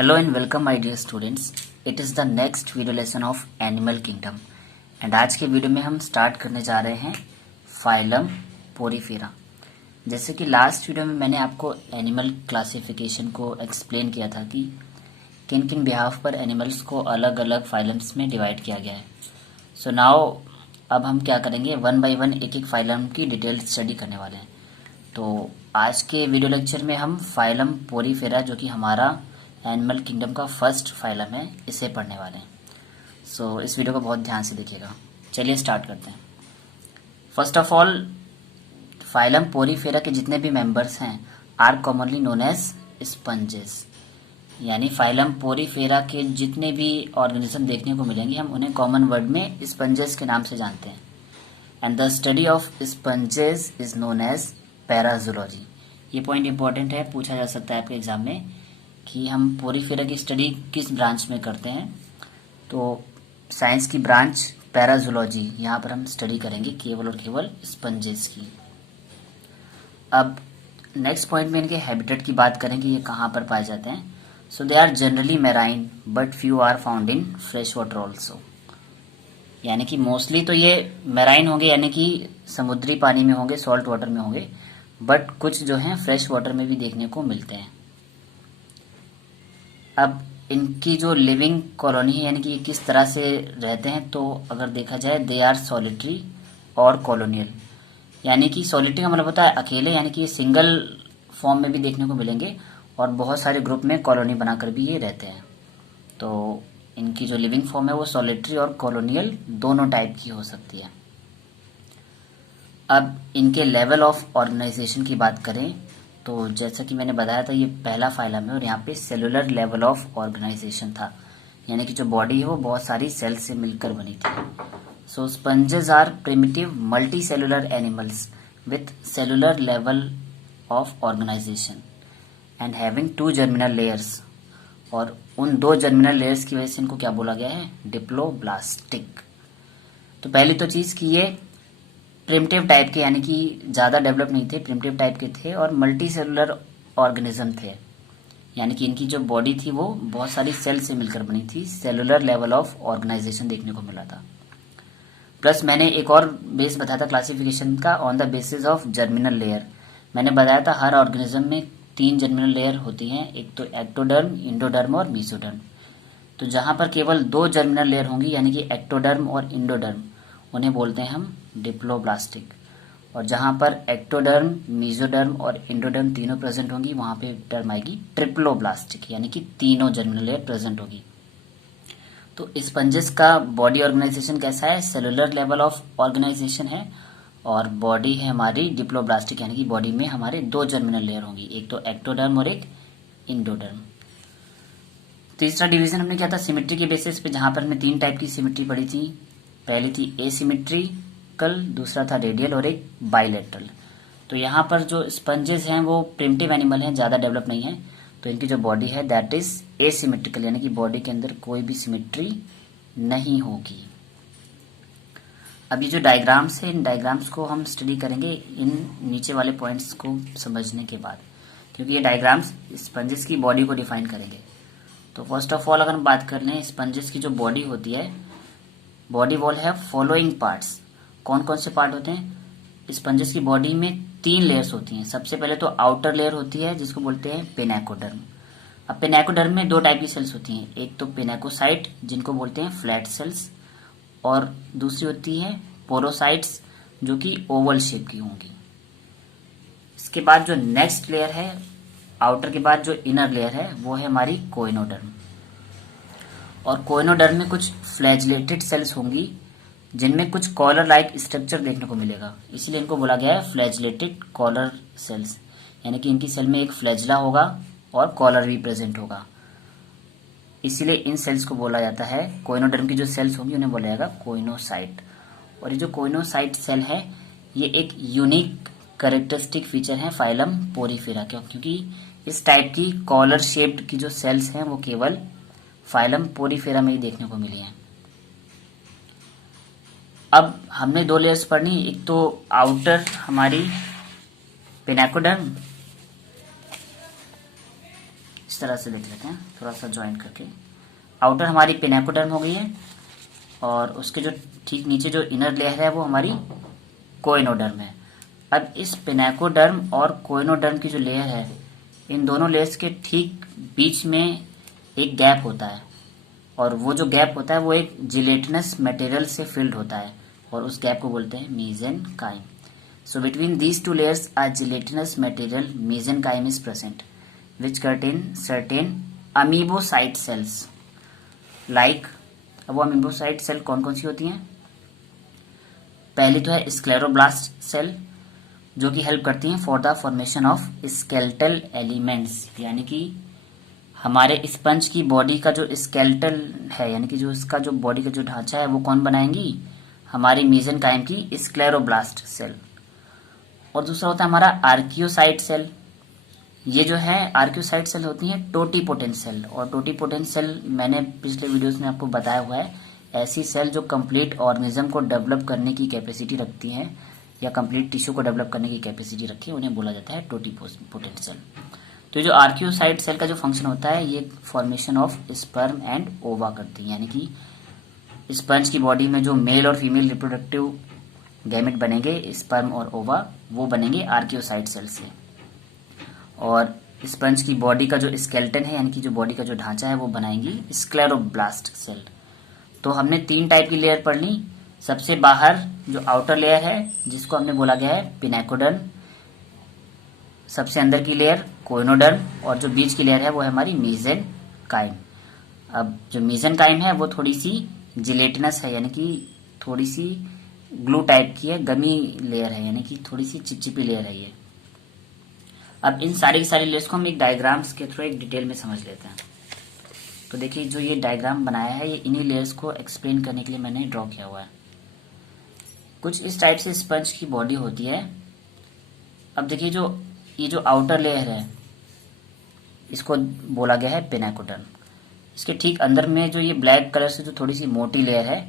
Hello and welcome my dear students. It is the next video lesson of Animal Kingdom and आज के video में हम start करने जा रहे हैं फाइलम पोरीफेरा। जैसे कि लास्ट वीडियो में मैंने आपको एनिमल क्लासिफिकेशन को एक्सप्लेन किया था कि किन किन बिहाफ पर एनिमल्स को अलग अलग फाइलम्स में डिवाइड किया गया है। सो नाउ अब हम क्या करेंगे, वन बाय वन एक एक फाइलम की डिटेल स्टडी करने वाले हैं। तो आज के वीडियो लेक्चर में हम फाइलम पोरीफेरा, जो कि हमारा एनिमल किंगडम का फर्स्ट फाइलम है, इसे पढ़ने वाले हैं। सो इस वीडियो को बहुत ध्यान से देखिएगा। चलिए स्टार्ट करते हैं। First of all, phylum porifera के जितने भी मेंबर्स हैं are commonly known as sponges. यानी फाइलम पोरीफेरा के जितने भी ऑर्गेनिज्म देखने को मिलेंगे हम उन्हें कॉमन वर्ड में स्पंजेस के नाम से जानते हैं। And the study of sponges is known as parazoology. ये पॉइंट इंपॉर्टेंट है, पूछा जा सकता है आपके एग्जाम में कि हम पोरीफेरा की स्टडी किस ब्रांच में करते हैं। तो साइंस की ब्रांच पैराजूलॉजी, यहाँ पर हम स्टडी करेंगे केवल और केवल स्पंजेस की। अब नेक्स्ट पॉइंट में इनके हैबिटेट की बात करेंगे, ये कहाँ पर पाए जाते हैं। So they are generally marine but few are found in fresh water also. यानी कि मोस्टली तो ये मैराइन होंगे, यानी कि समुद्री पानी में होंगे, सॉल्ट वाटर में होंगे, बट कुछ जो हैं फ्रेश वाटर में भी देखने को मिलते हैं। अब इनकी जो लिविंग कॉलोनी है, यानी कि किस तरह से रहते हैं, तो अगर देखा जाए दे आर सॉलिटरी और कॉलोनियल। यानी कि सॉलिटरी का मतलब होता है अकेले, यानी कि सिंगल फॉर्म में भी देखने को मिलेंगे और बहुत सारे ग्रुप में कॉलोनी बनाकर भी ये रहते हैं। तो इनकी जो लिविंग फॉर्म है वो सॉलिटरी और कॉलोनियल दोनों टाइप की हो सकती है। अब इनके लेवल ऑफ ऑर्गेनाइजेशन की बात करें तो जैसा कि मैंने बताया था, ये पहला फाइलम है और यहाँ पे सेलुलर लेवल ऑफ ऑर्गेनाइजेशन था। यानी कि जो बॉडी है वो बहुत सारी सेल से मिलकर बनी थी। So sponges are primitive multi cellular animals with cellular level of organisation and having 2 germinal layers. और उन 2 जर्मिनल लेयर्स की वजह से इनको क्या बोला गया है, डिप्लोब्लास्टिक। तो पहली तो चीज कि ये प्रिमिटिव टाइप के, यानी कि ज़्यादा डेवलप नहीं थे, प्रिमिटिव टाइप के थे और मल्टी सेलुलर ऑर्गेनिज्म थे। यानी कि इनकी जो बॉडी थी वो बहुत सारी सेल से मिलकर बनी थी। सेलुलर लेवल ऑफ ऑर्गेनाइजेशन देखने को मिला था। प्लस मैंने एक और बेस बताया था क्लासिफिकेशन का, on the basis of germinal layer. मैंने बताया था हर ऑर्गेनिज्म में 3 जर्मिनल लेयर होती हैं, एक तो एक्टोडर्म, इंडोडर्म और मीसोडर्म। तो जहां पर केवल 2 जर्मिनल लेयर होंगी, यानी कि एक्टोडर्म और इंडोडर्म, उन्हें बोलते हैं हम डिप्लोब्लास्टिक। और जहां पर एक्टोडर्म, मीजोडर्म और इंडोडर्म तीनों प्रेजेंट होंगी वहां पे टर्म आएगी ट्रिप्लोब्लास्टिक, यानी कि तीनों जर्मिनल लेयर प्रेजेंट होगी। तो स्पंजेस का बॉडी ऑर्गेनाइजेशन कैसा है, सेलुलर लेवल ऑफ ऑर्गेनाइजेशन है और बॉडी है हमारी डिप्लोब्लास्टिक, यानी कि बॉडी में हमारे 2 जर्मिनल लेयर होंगी, एक तो एक्टोडर्म और एक इंडोडर्म। तीसरा डिवीजन हमने किया था सिमेट्री के बेसिस पे, जहां पर हमने 3 टाइप की सिमेट्री पढ़ी थी। पहली थी एसिमेट्रिकल, दूसरा था रेडियल और एक बाइलेटरल। तो यहाँ पर जो स्पंजेस हैं वो प्रिमिटिव एनिमल हैं, ज़्यादा डेवलप नहीं है, तो इनकी जो बॉडी है दैट इज एसिमेट्रिकल, यानी कि बॉडी के अंदर कोई भी सिमेट्री नहीं होगी। अब ये जो डायग्राम्स है, इन डायग्राम्स को हम स्टडी करेंगे इन नीचे वाले पॉइंट्स को समझने के बाद, क्योंकि ये डायग्राम्स स्पंजेस की बॉडी को डिफाइन करेंगे। तो फर्स्ट ऑफ ऑल अगर हम बात कर लें स्पंजेस की जो बॉडी होती है, बॉडी वॉल है फॉलोइंग पार्ट्स। कौन कौन से पार्ट होते हैं स्पंजेस की बॉडी में? 3 लेयर्स होती हैं। सबसे पहले तो आउटर लेयर होती है जिसको बोलते हैं पेनाकोडर्म। अब पेनाकोडर्म में 2 टाइप की सेल्स होती हैं, एक तो पेनाकोसाइट जिनको बोलते हैं फ्लैट सेल्स, और दूसरी होती है पोरोसाइट्स जो कि ओवल शेप की होंगी। इसके बाद जो नेक्स्ट लेयर है, आउटर के बाद जो इनर लेयर है वो है हमारी कोइनोडर्म। और कोइनोडर्म में कुछ फ्लैजिलेटेड सेल्स होंगी जिनमें कुछ कॉलर लाइक स्ट्रक्चर देखने को मिलेगा, इसलिए इनको बोला गया है फ्लैजिलेटेड कॉलर सेल्स। यानी कि इनकी सेल में एक फ्लैजिला होगा और कॉलर भी प्रेजेंट होगा, इसीलिए इन सेल्स को बोला जाता है, कोइनोडर्म की जो सेल्स होंगी उन्हें बोला जाएगा कोइनोसाइट। और ये जो कोइनोसाइट सेल है ये एक यूनिक कैरेक्टरिस्टिक फीचर है फाइलम पोरीफेरा का, क्योंकि इस टाइप की कॉलर शेप्ड की जो सेल्स हैं वो केवल फाइलम पोरीफेरा में ही देखने को मिली हैं। अब हमने 2 लेयर्स पढ़नी, एक तो आउटर हमारी पेनाकोडर्म, तरह से देख लेते हैं थोड़ा सा ज्वाइन करके। आउटर हमारी पिनेकोडर्म हो गई है और उसके जो ठीक नीचे जो इनर लेयर है वो हमारी कोइनोडर्म है। अब इस पिनेकोडर्म और कोइनोडर्म की जो लेयर है, इन दोनों लेयर्स के ठीक बीच में एक गैप होता है और वो जो गैप होता है वो एक जिलेटिनस मटेरियल से फिल्ड होता है और उस गैप को बोलते हैं mesenchyme. So between these two layers a gelatinous material mesenchyme is present which contain certain amoebocyte cells like। अब वो amoebocyte सेल कौन कौन सी होती हैं? पहली तो है स्क्लेरोब्लास्ट सेल जो कि हेल्प करती हैं for the formation of skeletal elements, यानी कि हमारे स्पंज की बॉडी का जो स्केलेटल है यानी कि जो इसका जो बॉडी का जो ढांचा है वो कौन बनाएंगी? हमारी मेसेनकाइम की स्क्लेरोब्लास्ट सेल। और दूसरा होता है हमारा आर्कियोसाइट सेल। ये जो है आर्कियोसाइट सेल होती हैं टोटीपोटेंट सेल, और टोटीपोटेंट सेल मैंने पिछले वीडियोस में आपको बताया हुआ है, ऐसी सेल जो कंप्लीट ऑर्गेनिज्म को डेवलप करने की कैपेसिटी रखती हैं या कंप्लीट टिश्यू को डेवलप करने की कैपेसिटी रखती है, उन्हें बोला जाता है टोटीपोटेंट सेल। तो ये जो आर्कियोसाइट सेल का जो फंक्शन होता है ये फॉर्मेशन ऑफ स्पर्म एंड ओवा करती है, यानी कि स्पंज की बॉडी में जो मेल और फीमेल रिप्रोडक्टिव गैमेट बनेंगे स्पर्म और ओवा, वो बनेंगे आर्कियोसाइट सेल से। और स्पंज की बॉडी का जो स्केलेटन है यानी कि जो बॉडी का जो ढांचा है वो बनाएंगी स्क्लेरोब्लास्ट सेल। तो हमने 3 टाइप की लेयर पढ़ ली। सबसे बाहर जो आउटर लेयर है जिसको हमने बोला गया है पिनेकोडर्म, सबसे अंदर की लेयर कोइनोडर्म और जो बीच की लेयर है वो है हमारी मेसेनकाइम। अब जो मेसेनकाइम है वो थोड़ी सी जिलेटिनस है, यानी कि थोड़ी सी ग्लू टाइप की है, गमी लेयर है, यानी कि थोड़ी सी चिपचिपी लेयर है ये। अब इन सारी की सारी लेयर्स को हम एक डायग्राम्स के थ्रू एक डिटेल में समझ लेते हैं। तो देखिए जो ये डायग्राम बनाया है ये इन्हीं लेयर्स को एक्सप्लेन करने के लिए मैंने ड्रॉ किया हुआ है। कुछ इस टाइप से स्पंज की बॉडी होती है। अब देखिए जो ये जो आउटर लेयर है इसको बोला गया है पिनेकोडर्म। इसके ठीक अंदर में जो ये ब्लैक कलर से जो थोड़ी सी मोटी लेयर है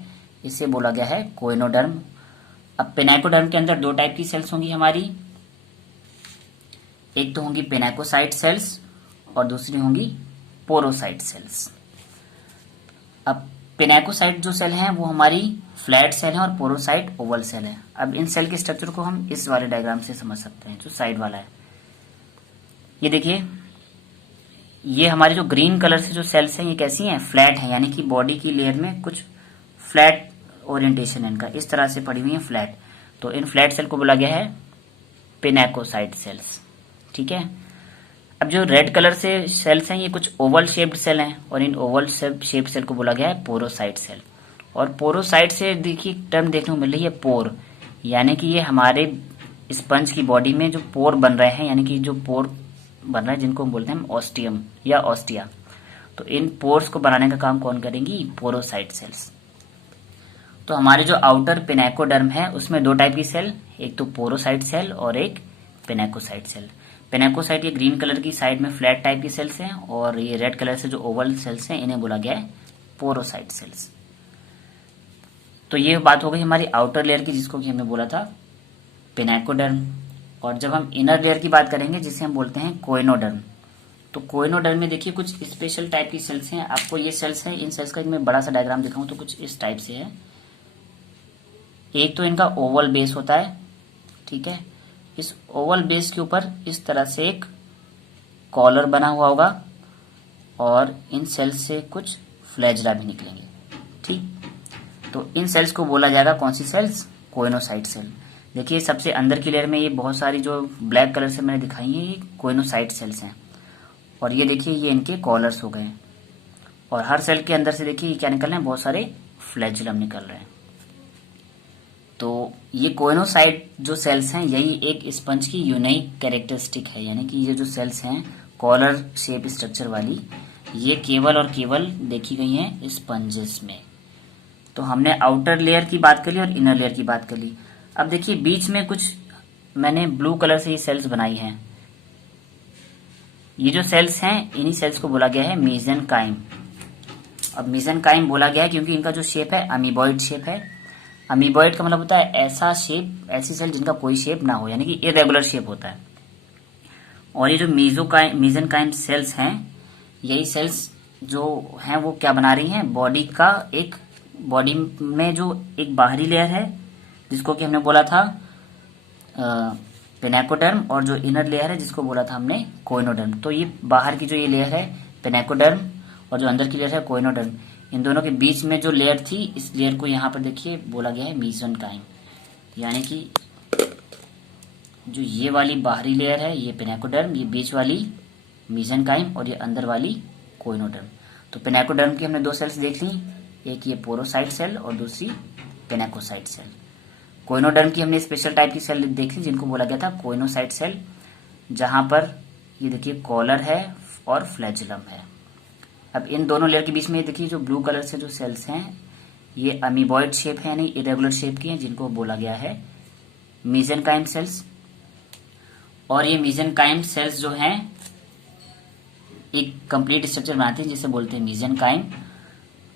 इसे बोला गया है कोइनोडर्म। अब पिनेकोडर्म के अंदर 2 टाइप की सेल्स होंगी हमारी, एक तो होंगी पिनेकोसाइट सेल्स और दूसरी होंगी पोरोसाइट सेल्स। अब पिनेकोसाइट जो सेल हैं वो हमारी फ्लैट सेल है और पोरोसाइट ओवल सेल है। अब इन सेल के स्ट्रक्चर को हम इस वाले डायग्राम से समझ सकते हैं जो साइड वाला है। ये देखिए ये हमारी जो ग्रीन कलर से जो सेल्स हैं ये कैसी हैं? फ्लैट हैं, यानी कि बॉडी की लेयर में कुछ फ्लैट ओरिएंटेशन है इनका, इस तरह से पड़ी हुई है फ्लैट। तो इन फ्लैट सेल को बोला गया है पिनेकोसाइट सेल्स। ठीक है। अब जो रेड कलर से सेल्स हैं ये कुछ ओवल शेप्ड सेल हैं और इन ओवल शेप्ड सेल को बोला गया है पोरोसाइट सेल। और पोरोसाइट से देखिए टर्म देखने को मिल रही है पोर, यानी कि ये हमारे स्पंज की बॉडी में जो पोर बन रहे हैं, यानी कि जो पोर बन रहा है जिनको हम बोलते हैं ऑस्टियम या ऑस्टिया, तो इन पोर्स को बनाने का काम कौन करेंगी? पोरोसाइट सेल्स। तो हमारे जो आउटर पिनेकोडर्म है उसमें 2 टाइप की सेल, एक तो पोरोसाइट सेल और एक पिनेकोसाइट सेल। पिनेकोसाइट ये ग्रीन कलर की साइड में फ्लैट टाइप की सेल्स हैं और ये रेड कलर से जो ओवल सेल्स हैं इन्हें बोला गया है पोरोसाइट सेल्स। तो ये बात हो गई हमारी आउटर लेयर की जिसको कि हमने बोला था पिनेकोडर्म। और जब हम इनर लेयर की बात करेंगे जिसे हम बोलते हैं कोइनोडर्म, तो कोइनोडर्म में देखिए कुछ स्पेशल टाइप की सेल्स हैं। आपको ये सेल्स हैं, इन सेल्स का मैं बड़ा सा डायग्राम दिखाऊं तो कुछ इस टाइप से है। एक तो इनका ओवल बेस होता है, ठीक है। इस ओवल बेस के ऊपर इस तरह से एक कॉलर बना हुआ होगा और इन सेल्स से कुछ फ्लैजला भी निकलेंगे, ठीक। तो इन सेल्स को बोला जाएगा कौन सी सेल्स? Coenocyte cell. देखिए सबसे अंदर की लेयर में ये बहुत सारी जो ब्लैक कलर से मैंने दिखाई है ये कोइनोसाइट सेल्स हैं और ये देखिए ये इनके कॉलर्स हो गए हैं और हर सेल के अंदर से देखिए ये क्या निकल रहे हैं? बहुत सारे फ्लैजुलम निकल रहे हैं। तो ये कोइनोसाइट जो सेल्स हैं यही एक स्पंज की यूनिक कैरेक्टरिस्टिक है, यानी कि ये जो सेल्स हैं कॉलर शेप स्ट्रक्चर वाली, ये केवल और केवल देखी गई हैं स्पंजेस में। तो हमने आउटर लेयर की बात कर ली और इनर लेयर की बात कर ली। अब देखिए बीच में कुछ मैंने ब्लू कलर से ये सेल्स बनाई हैं। ये जो सेल्स हैं इन्हीं सेल्स को बोला गया है मेसेनकाइम। अब मेसेनकाइम बोला गया है क्योंकि इनका जो शेप है अमीबॉइड शेप है। अमीबॉइड का मतलब होता है ऐसा शेप, ऐसी सेल जिनका कोई शेप ना हो, यानी कि इरेगुलर शेप होता है। और ये जो मेसेनकाइम सेल्स हैं यही सेल्स जो हैं वो क्या बना रही हैं, बॉडी में जो एक बाहरी लेयर है जिसको कि हमने बोला था पेनाकोडर्म, और जो इनर लेयर है जिसको बोला था हमने कोइनोडर्म। तो ये बाहर की जो ये लेयर है पेनाकोडर्म और जो अंदर की लेयर है कोइनोडर्म, इन दोनों के बीच में जो लेयर थी, इस लेयर को यहाँ पर देखिए बोला गया है मेसेनकाइम। यानी कि जो ये वाली बाहरी लेयर है ये पेनाकोडर्म, ये बीच वाली मेसेनकाइम और ये अंदर वाली कोइनोडर्म। तो पेनाकोडर्म की हमने दो सेल्स देख ली, एक ये पोरोसाइट सेल और दूसरी पेनाकोसाइट सेल। कोइनोडर्म की हमने स्पेशल टाइप की सेल देख ली जिनको बोला गया था कोइनोसाइट सेल, जहां पर ये देखिए कॉलर है और फ्लैजुलम है। अब इन दोनों लेयर के बीच में देखिए जो ब्लू कलर से जो सेल्स हैं ये अमीबॉइड शेप है, यानी इरेगुलर शेप की हैं, जिनको बोला गया है मेसेनकाइम सेल्स। और ये मेसेनकाइम सेल्स जो हैं एक कंप्लीट स्ट्रक्चर बनाते हैं जिसे बोलते हैं मेसेनकाइम।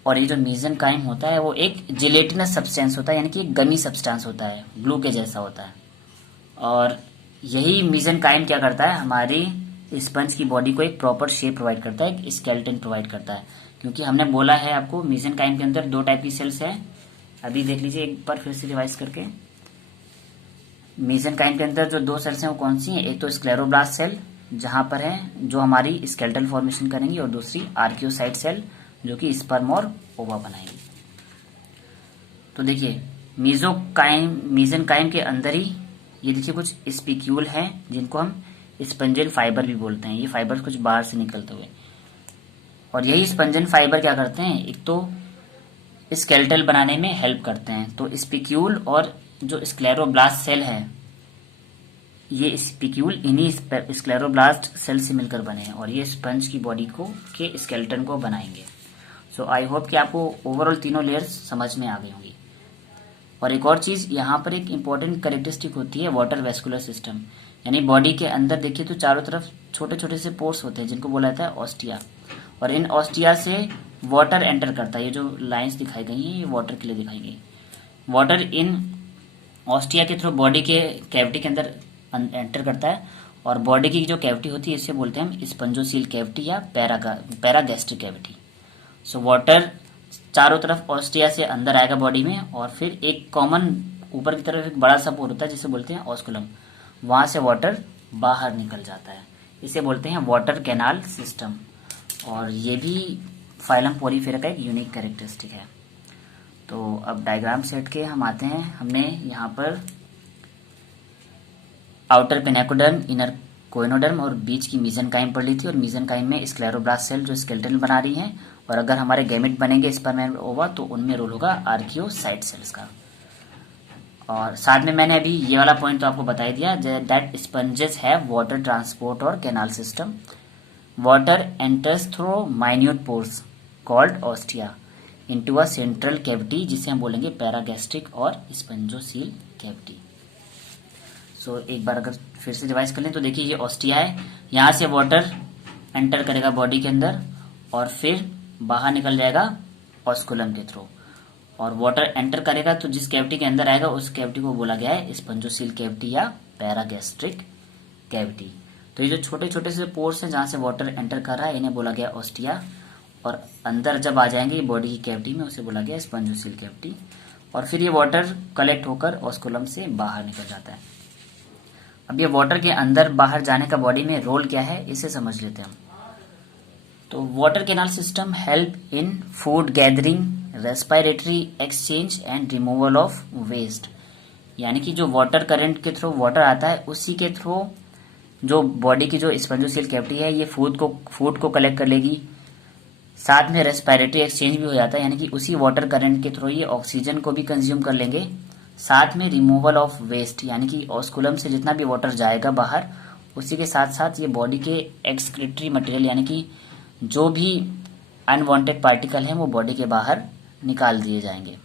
और ये जो मेसेनकाइम होता है वो एक जिलेटिनस सब्सटेंस होता है, यानी कि एक गमी सब्सटेंस होता है, ग्लू के जैसा होता है। और यही मेसेनकाइम क्या करता है, हमारी स्पंज की बॉडी को एक प्रॉपर शेप प्रोवाइड करता है, एक स्केलेटन प्रोवाइड करता है। क्योंकि हमने बोला है आपको मेसेनकाइम के अंदर दो टाइप की सेल्स है। अभी देख लीजिए एक बार फिर से रिवाइज करके, मेसेनकाइम के अंदर जो दो सेल्स हैं वो कौन सी हैं, एक तो स्क्लेरोब्लास्ट सेल जहां पर है जो हमारी स्केलेटल फॉर्मेशन करेंगी, और दूसरी आर्कियोसाइट सेल जो कि स्पर्म और ओवा बनाएंगी। तो देखिए मेसेनकाइम के अंदर ही ये देखिए कुछ स्पिक्यूल हैं जिनको हम स्पंजन फाइबर भी बोलते हैं। ये फाइबर कुछ बाहर से निकलते हुए, और यही स्पंजन फाइबर क्या करते हैं, एक तो स्केलेटल बनाने में हेल्प करते हैं। तो स्पिक्यूल और जो स्क्लेरोब्लास्ट सेल है, ये स्पिक्यूल इन्हीं स्क्लेरोब्लास्ट सेल से मिलकर बने हैं और ये स्पंज की बॉडी को के स्केलेटन को बनाएंगे। सो आई होप कि आपको ओवरऑल तीनों लेयर्स समझ में आ गई होंगी। और एक और चीज यहाँ पर एक इम्पोर्टेंट कैरेक्टरिस्टिक होती है वाटर वेस्कुलर सिस्टम, यानी बॉडी के अंदर देखिए तो चारों तरफ छोटे छोटे से पोर्स होते हैं जिनको बोला जाता है ऑस्टिया, और इन ऑस्टिया से वाटर एंटर करता है। ये जो लाइंस दिखाई गई हैं ये वाटर के लिए दिखाई गई। वाटर इन ऑस्टिया के थ्रू बॉडी के कैविटी के अंदर एंटर करता है, और बॉडी की जो कैविटी होती है इसे बोलते हैं हम स्पंजोसील कैविटी या पैरागैस्ट्रिक कैविटी। सो वाटर चारों तरफ ऑस्टिया से अंदर आएगा बॉडी में, और फिर एक कॉमन ऊपर की तरफ एक बड़ा सा पोर होता है जिसे बोलते हैं ऑस्कुलम, वहां से वाटर बाहर निकल जाता है। इसे बोलते हैं वाटर कैनाल सिस्टम, और ये भी फाइलम पोरीफेरा का एक यूनिक कैरेक्टरिस्टिक है। तो अब डायग्राम सेट के हम आते हैं। हमने यहाँ पर आउटर पेनाकोडर्म, इनर कोइनोडर्म और बीच की मेसेनकाइम पढ़ ली थी, और मेसेनकाइम में स्क्लेरोब्लास्ट सेल जो स्केलेटन बना रही हैं, और अगर हमारे गैमेट बनेंगे स्पर्म एंड ओवा तो उनमें रोल होगा आर्कियोसाइट सेल्स का। और साथ में मैंने अभी ये वाला पॉइंट तो आपको बता ही दिया that sponges have water transport और canal system. Water enters through minute pores called ostia into a central cavity जिसे हम बोलेंगे पैरागैस्ट्रिक और स्पंजोसील कैविटी। सो एक बार अगर फिर से रिवाइज कर लें तो देखिए ये ऑस्टिया है, यहाँ से वाटर एंटर करेगा बॉडी के अंदर और फिर बाहर निकल जाएगा ऑस्कुलम के थ्रू, और वाटर एंटर करेगा तो जिस कैविटी के अंदर आएगा उस कैविटी को बोला गया है स्पंजोसील कैविटी या पैरागैस्ट्रिक कैविटी। तो ये जो छोटे छोटे से पोर्स हैं जहां से वाटर एंटर कर रहा है इन्हें बोला गया ऑस्टिया, और अंदर जब आ जाएंगे बॉडी की कैविटी में उसे बोला गया स्पंजोसील कैविटी, और फिर ये वाटर कलेक्ट होकर ऑस्कुलम से बाहर निकल जाता है। अब ये वाटर के अंदर बाहर जाने का बॉडी में रोल क्या है इसे समझ लेते हैं हम। तो water canal system help in food gathering, respiratory exchange and removal of waste, यानी कि जो वाटर करंट के थ्रू वाटर आता है उसी के थ्रू जो बॉडी की जो स्पंजोसील कैविटी है ये फूड को कलेक्ट कर लेगी। साथ में रेस्पिरेटरी एक्सचेंज भी हो जाता है, यानी कि उसी वाटर करंट के थ्रू ये ऑक्सीजन को भी कंज्यूम कर लेंगे। साथ में रिमूवल ऑफ वेस्ट, यानी कि ऑस्कुलम से जितना भी वाटर जाएगा बाहर उसी के साथ साथ ये बॉडी के एक्सक्रीटरी मटेरियल यानी कि जो भी अनवांटेड पार्टिकल हैं वो बॉडी के बाहर निकाल दिए जाएंगे।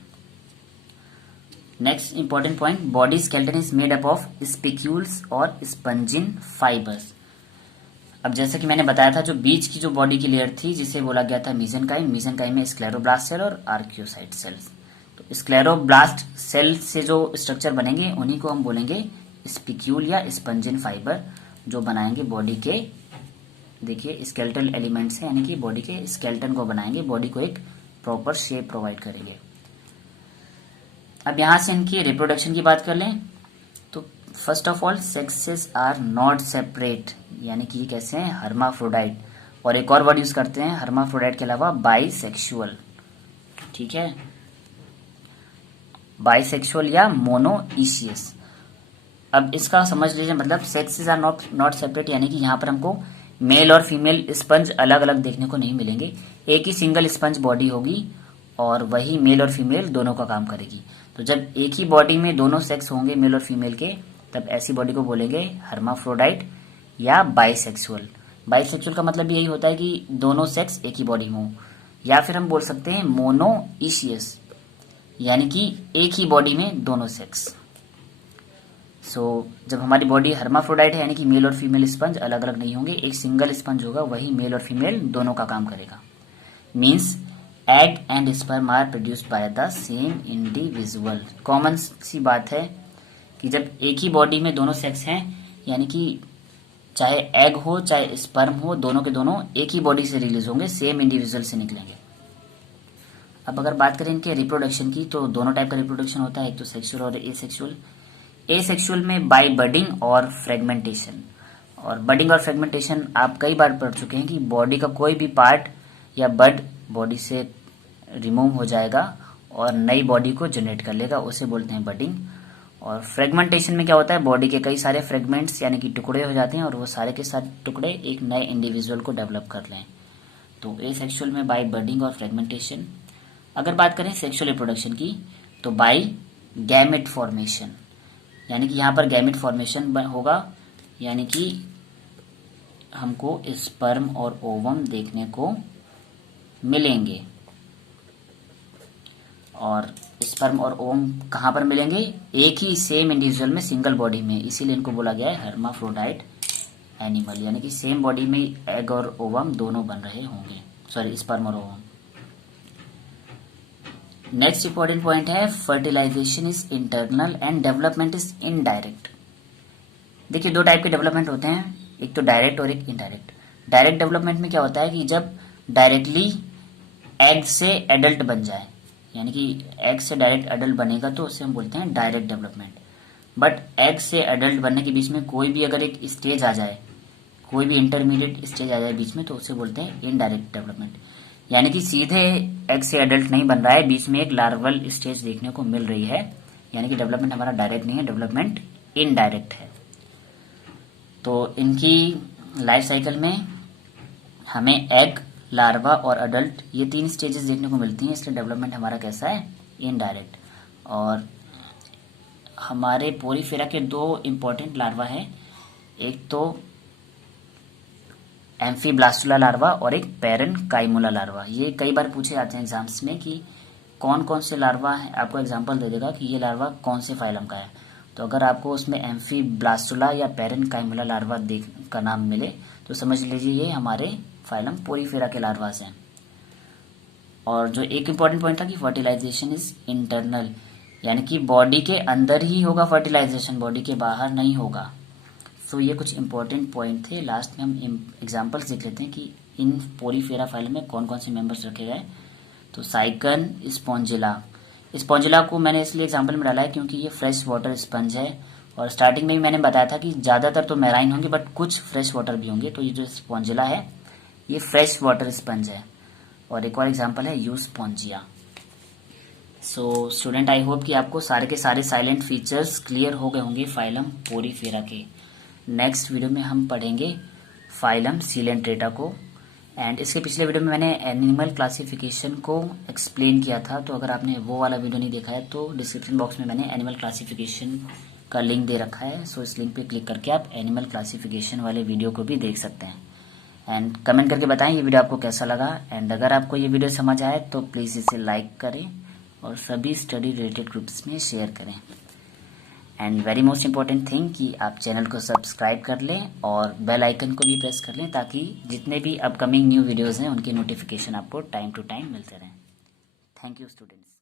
Next important point, body skeleton is made up of spicules और स्पंजिन फाइबर्स। अब जैसे कि मैंने बताया था जो बीच की जो बॉडी की लेयर थी जिसे बोला गया था मेसेनकाइम, मेसेनकाइम में स्क्लेरोब्लास्ट सेल और आर्कियोसाइट सेल्स। तो स्क्लेरोब्लास्ट सेल से जो स्ट्रक्चर बनेंगे उन्हीं को हम बोलेंगे स्पिक्यूल या स्पंजिन फाइबर, जो बनाएंगे बॉडी के देखिए स्केलेटल एलिमेंट्स हैं, यानी कि बॉडी के स्केलेटन को बनाएंगे, बॉडी को एक प्रॉपर शेप प्रोवाइड करेंगे। अब यहां से इनकी रिप्रोडक्शन की बात कर लें तो first of all sexes are not separate, यानी कि कैसे हैं, हर्माफ्रोडाइट। और एक और वर्ड यूज करते हैं हर्माफ्रोडाइट के अलावा, बाइसेक्सुअल। ठीक है, बाइसेक्सुअल या मोनोइशियस। अब इसका समझ लीजिए मतलब सेक्सेस आर नॉट सेपरेट, यानी कि यहाँ पर हमको मेल और फीमेल स्पंज अलग अलग देखने को नहीं मिलेंगे, एक ही सिंगल स्पंज बॉडी होगी और वही मेल और फीमेल दोनों का काम करेगी। तो जब एक ही बॉडी में दोनों सेक्स होंगे मेल और फीमेल के, तब ऐसी बॉडी को बोलेंगे हर्माफ्रोडाइट या बाइसेक्सुअल। बाइसेक्सुअल का मतलब यही होता है कि दोनों सेक्स एक ही बॉडी में हो, या फिर हम बोल सकते हैं मोनोइशियस, यानी कि एक ही बॉडी में दोनों सेक्स। जब हमारी बॉडी हर्माफ्रोडाइट है, यानी कि मेल और फीमेल स्पंज अलग अलग नहीं होंगे, एक सिंगल स्पंज होगा, वही मेल और फीमेल दोनों का काम करेगा। Means egg and sperm are produced by the same individual. Common सी बात है कि जब एक ही बॉडी में दोनों सेक्स हैं, यानी कि चाहे एग हो चाहे स्पर्म हो, दोनों के दोनों एक ही बॉडी से रिलीज होंगे, सेम इंडिविजुअल से निकलेंगे। अब अगर बात करें इनके रिप्रोडक्शन की, तो दोनों टाइप का रिप्रोडक्शन होता है, एक तो सेक्सुअल और एसेक्सुअल। एसेक्सुअल में बाय बडिंग और फ्रेगमेंटेशन। और बडिंग और फ्रेगमेंटेशन आप कई बार पढ़ चुके हैं कि बॉडी का कोई भी पार्ट या बड बॉडी से रिमूव हो जाएगा और नई बॉडी को जनरेट कर लेगा, उसे बोलते हैं बडिंग। और फ्रेगमेंटेशन में क्या होता है, बॉडी के कई सारे फ्रेगमेंट्स यानी कि टुकड़े हो जाते हैं और वो सारे के सारे टुकड़े एक नए इंडिविजुअल को डेवलप कर लें। तो एसेक्सुअल में बाय बडिंग और फ्रेगमेंटेशन। अगर बात करें सेक्सुअल रिप्रोडक्शन की, तो बाय गैमेट फॉर्मेशन, यानी कि यहाँ पर गैमेट फॉर्मेशन होगा, यानी कि हमको स्पर्म और ओवम देखने को मिलेंगे। और स्पर्म और ओवम कहाँ पर मिलेंगे, एक ही सेम इंडिविजुअल में, सिंगल बॉडी में, इसीलिए इनको बोला गया है हर्माफ्रोडाइट एनिमल, यानी कि सेम बॉडी में एग और ओवम दोनों बन रहे होंगे, सॉरी स्पर्म और ओवम। नेक्स्ट इंपॉर्टेंट पॉइंट है fertilization is internal and development is indirect. देखिए दो टाइप के डेवलपमेंट होते हैं, एक तो डायरेक्ट और एक इनडायरेक्ट। डायरेक्ट डेवलपमेंट में क्या होता है कि जब डायरेक्टली एग से एडल्ट बन जाए, यानी कि एग से डायरेक्ट एडल्ट बनेगा तो उसे हम बोलते हैं डायरेक्ट डेवलपमेंट। बट एग से एडल्ट बनने के बीच में कोई भी अगर एक स्टेज आ जाए, कोई भी इंटरमीडिएट स्टेज आ जाए बीच में, तो उसे बोलते हैं इनडायरेक्ट डेवलपमेंट। यानी कि सीधे एग से एडल्ट नहीं बन रहा है, बीच में एक लार्वल स्टेज देखने को मिल रही है, यानी कि डेवलपमेंट हमारा डायरेक्ट नहीं है, डेवलपमेंट इनडायरेक्ट है। तो इनकी लाइफ साइकिल में हमें एग, लार्वा और अडल्ट ये तीन स्टेजेस देखने को मिलती हैं, इसलिए डेवलपमेंट हमारा कैसा है, इनडायरेक्ट। और हमारे पोरीफेरा के दो इम्पोर्टेंट लार्वा हैं, एक तो एम्फीब्लास्टुला लार्वा और एक पैरेनकाइमुला लार्वा। ये कई बार पूछे जाते हैं एग्जाम्स में कि कौन कौन से लार्वा है, आपको एग्जांपल दे देगा कि ये लार्वा कौन से फाइलम का है। तो अगर आपको उसमें एम्फीब्लास्टुला या पैरेनकाइमुला लार्वा का नाम मिले तो समझ लीजिए ये हमारे फाइलम पोरीफेरा के लार्वास हैं। और जो एक इम्पॉर्टेंट पॉइंट था कि फर्टिलाइजेशन इज इंटरनल, यानी कि बॉडी के अंदर ही होगा फर्टिलाइजेशन, बॉडी के बाहर नहीं होगा। तो ये कुछ इंपॉर्टेंट पॉइंट थे। लास्ट में हम एग्जांपल्स देख लेते हैं कि इन पोरीफेरा फाइलम में कौन कौन से मेंबर्स रखे गए। तो साइकन स्पॉन्जिला को मैंने इसलिए एग्जांपल में डाला है क्योंकि ये फ्रेश वाटर स्पंज है, और स्टार्टिंग में भी मैंने बताया था कि ज़्यादातर तो मैराइन होंगे बट कुछ फ्रेश वाटर भी होंगे। तो ये जो स्पॉन्जिला है ये फ्रेश वाटर स्पंज है। और एक और एग्जांपल है यूस्पोंजिया। सो स्टूडेंट, आई होप कि आपको सारे के सारे साइलेंट फीचर्स क्लियर हो गए होंगे फाइलम पोरीफेरा के। नेक्स्ट वीडियो में हम पढ़ेंगे फाइलम सीलेंट्रेटा को। एंड इसके पिछले वीडियो में मैंने एनिमल क्लासिफिकेशन को एक्सप्लेन किया था, तो अगर आपने वो वाला वीडियो नहीं देखा है तो डिस्क्रिप्शन बॉक्स में मैंने एनिमल क्लासिफिकेशन का लिंक दे रखा है। सो इस लिंक पे क्लिक करके आप एनिमल क्लासिफिकेशन वाले वीडियो को भी देख सकते हैं। एंड कमेंट करके बताएं ये वीडियो आपको कैसा लगा। एंड अगर आपको ये वीडियो समझ आए तो प्लीज़ इसे लाइक करें और सभी स्टडी रिलेटेड ग्रुप्स में शेयर करें। And very most important thing कि आप चैनल को सब्सक्राइब कर लें और बेल आइकन को भी प्रेस कर लें, ताकि जितने भी अपकमिंग न्यू वीडियोज़ हैं उनकी नोटिफिकेशन आपको टाइम टू टाइम मिलते रहें। Thank you students.